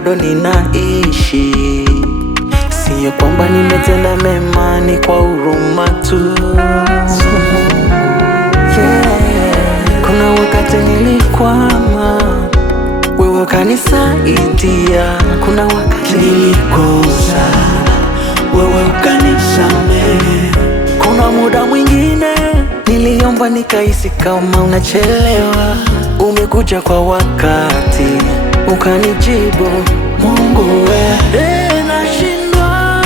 bado ninaishi. Sio kwamba nimetenda mema, ni kwa huruma tu. Kuna wakati nilikwama, wewe ukanisaidia. Kuna wakati nilikosa, wewe ukanisamehe. Kuna muda mwingine niliomba nikahisi kama unachelewa, umekuja kwa wakati ukanijibu. Mungu wewe, nashindwa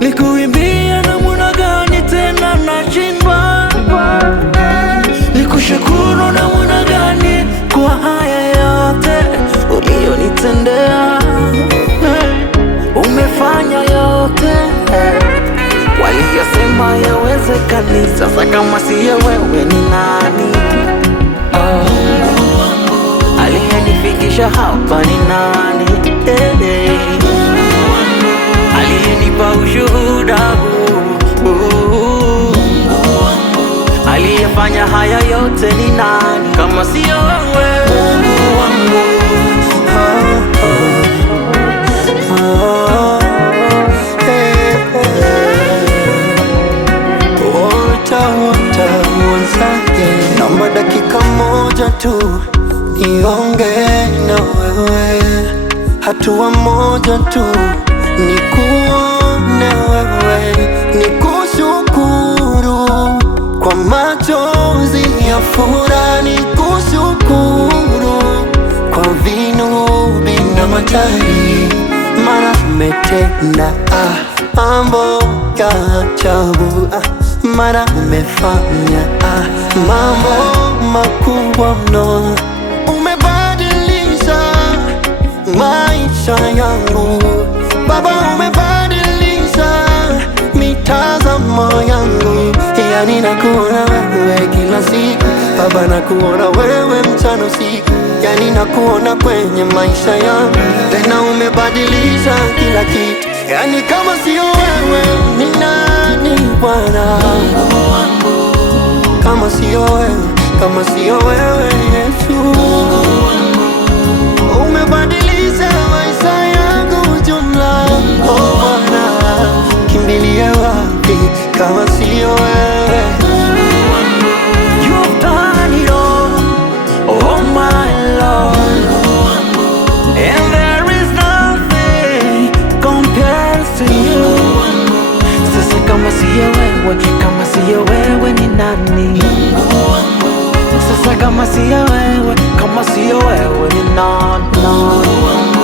nikuimbia namna gani tena, nashindwa nikushukuru namna gani kwa haya yote ulionitendea. Umefanya yote waliyosema yawezekani. Sasa kama siyo wewe ni nani? Aliyenifikisha hapa ni nani? Aliyenipa ushuhuda huu, aliyefanya haya yote ni nani kama siyo wewe? Mungu wangu. Naomba dakika moja tu niongee na wewe, hatua moja tu nikuone wewe, nikushukuru kwa machozi ya furaha, nikushukuru kwa vinubi na matari, maana umetenda mambo ya ajabu, maana umefanya mambo makubwa mno. Umebadilisha maisha yangu Baba, umebadilisha mitazamo yangu. Yani nakuona wewe kila siku Baba, nakuona wewe mchana usiku, yani nakuona kwenye maisha yangu. Tena umebadilisha kila kitu, yani kama sio wewe ni nani Bwana? Kama sio wewe, kama sio wewe Yesu. Umebadilisha maisha yangu jumla. Oh Bwana, kimbilie wapi kama sio wewe? You've done it all, oh my Lord, and there is nothing compares to you. Sasa kama siyo wewe, kama siyo wewe ni nani? Sasa kama siyo wewe, kama siyo wewe ni nani?